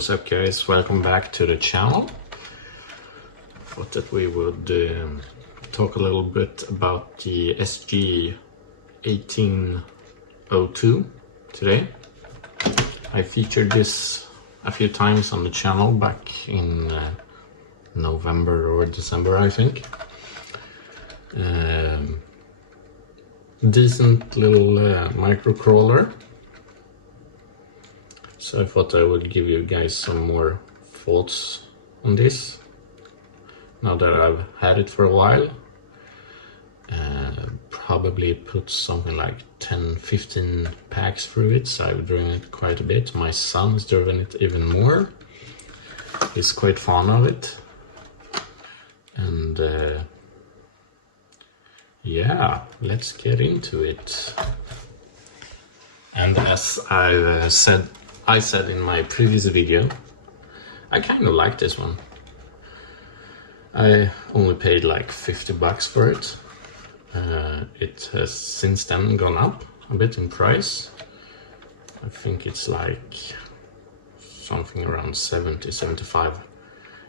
what's up guys, welcome back to the channel. Thought that we would talk a little bit about the SG1802 today. I featured this a few times on the channel back in November or December, I think. Decent little micro crawler. So I thought I would give you guys some more thoughts on this now that I've had it for a while. Probably put something like 10-15 packs through it, so I've driven it quite a bit. My son has driven it even more. He's quite fond of it. And yeah, let's get into it. And as I said in my previous video, I kind of like this one. I only paid like 50 bucks for it. It has since then gone up a bit in price. I think it's like something around 70-75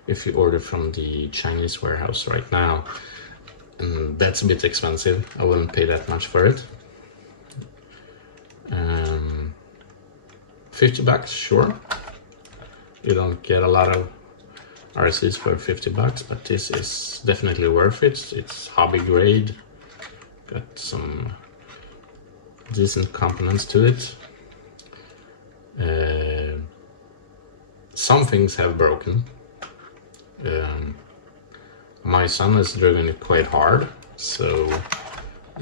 if you order from the Chinese warehouse right now. And that's a bit expensive. I wouldn't pay that much for it. 50 bucks, sure. You don't get a lot of RCs for 50 bucks, but this is definitely worth it. It's hobby grade, got some decent components to it. Some things have broken. My son has driven it quite hard, so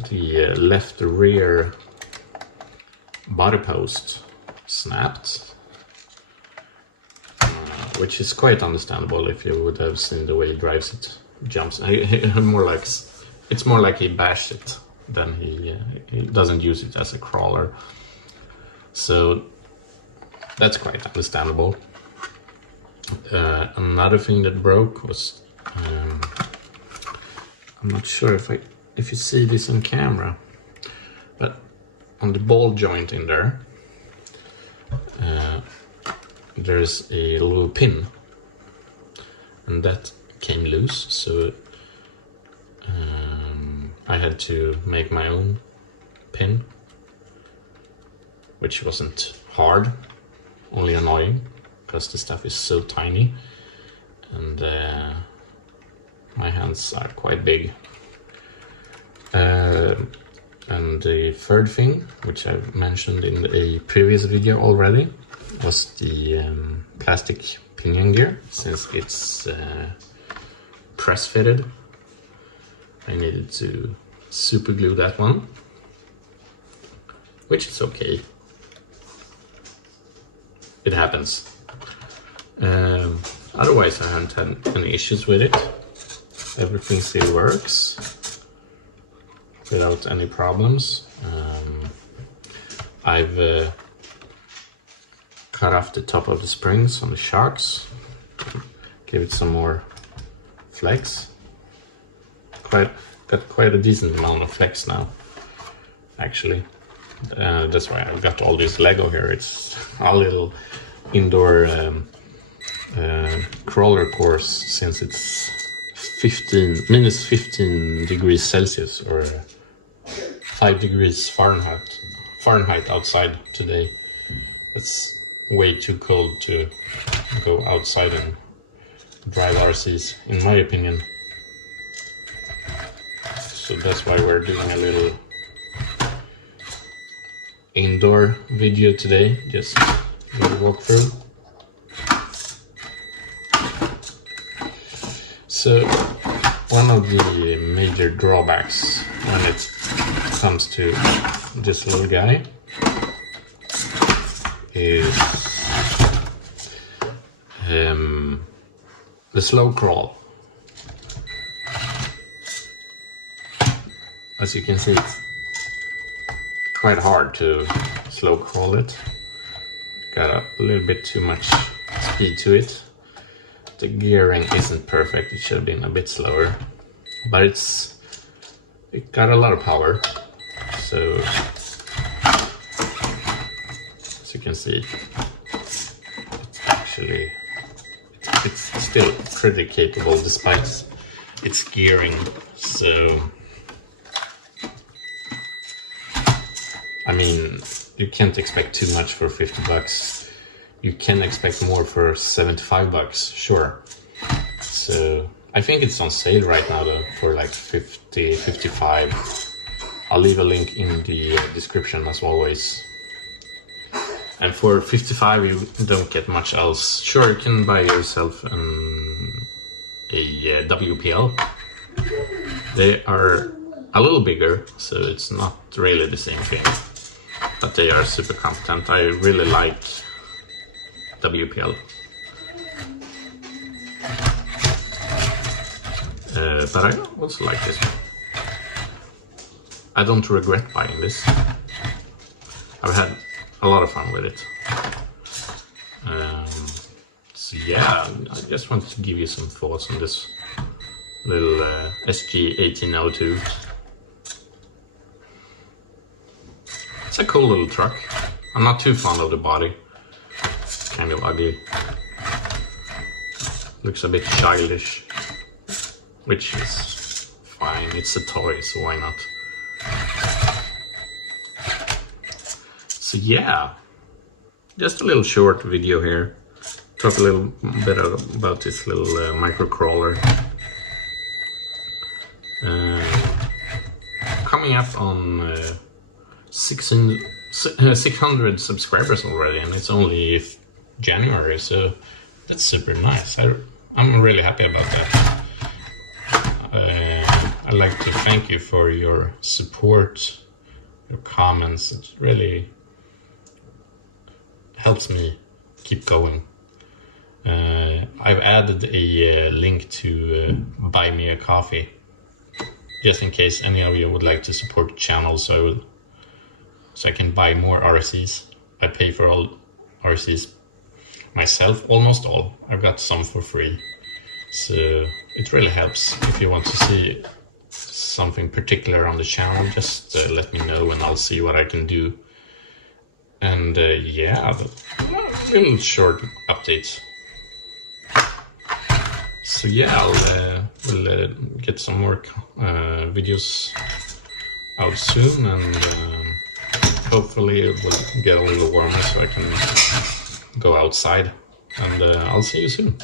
the left rear body post snapped, which is quite understandable if you would have seen the way he drives it. Jumps. It's more like he bashed it than he doesn't use it as a crawler. So that's quite understandable. Another thing that broke was I'm not sure if you see this on camera, but on the ball joint in there, there's a little pin, and that came loose, so I had to make my own pin, which wasn't hard, only annoying, because the stuff is so tiny, and my hands are quite big. And the third thing, which I've mentioned in a previous video already, was the plastic pinion gear. Since it's press fitted, I needed to super glue that one, which is okay. It happens. Otherwise, I haven't had any issues with it. Everything still works without any problems. I've cut off the top of the springs on the shocks, give it some more flex. Got quite a decent amount of flex now, actually. That's why I've got all this Lego here. It's a little indoor crawler course, since it's minus 15 degrees Celsius or 5 degrees Fahrenheit outside today. It's way too cold to go outside and drive RCs, in my opinion. So that's why we're doing a little indoor video today, just a little walkthrough. So one of the major drawbacks when it comes to this little guy is the slow crawl. As you can see, it's quite hard to slow crawl it. Got a little bit too much speed to it. The gearing isn't perfect, it should have been a bit slower, but it got a lot of power. So as you can see, it's actually, it's still pretty capable despite its gearing. So, I mean, you can't expect too much for 50 bucks. You can expect more for 75 bucks, sure. So, I think it's on sale right now though, for like 50, 55. I'll leave a link in the description as always. And for 55 you don't get much else. Sure, you can buy yourself a WPL. They are a little bigger, so it's not really the same thing. But they are super competent. I really like WPL. But I also like this one. I don't regret buying this. I've had a lot of fun with it. So yeah, I just wanted to give you some thoughts on this little SG1802. It's a cool little truck. I'm not too fond of the body. It's kind of ugly. Looks a bit childish, which is fine. It's a toy, so why not? So yeah, just a little short video here. Talk a little bit about this little micro crawler. Coming up on 600 subscribers already, and it's only January, so that's super nice. I'm really happy about that. I'd like to thank you for your support, your comments. It really helps me keep going. I've added a link to buy me a coffee, just in case any of you would like to support the channel, so I can buy more RCs. I pay for all RCs myself, almost all. I've got some for free, so it really helps. If you want to see something particular on the channel, just let me know and I'll see what I can do. And yeah, little short updates. So yeah, we'll get some more videos out soon, and hopefully it will get a little warmer so I can go outside. And I'll see you soon.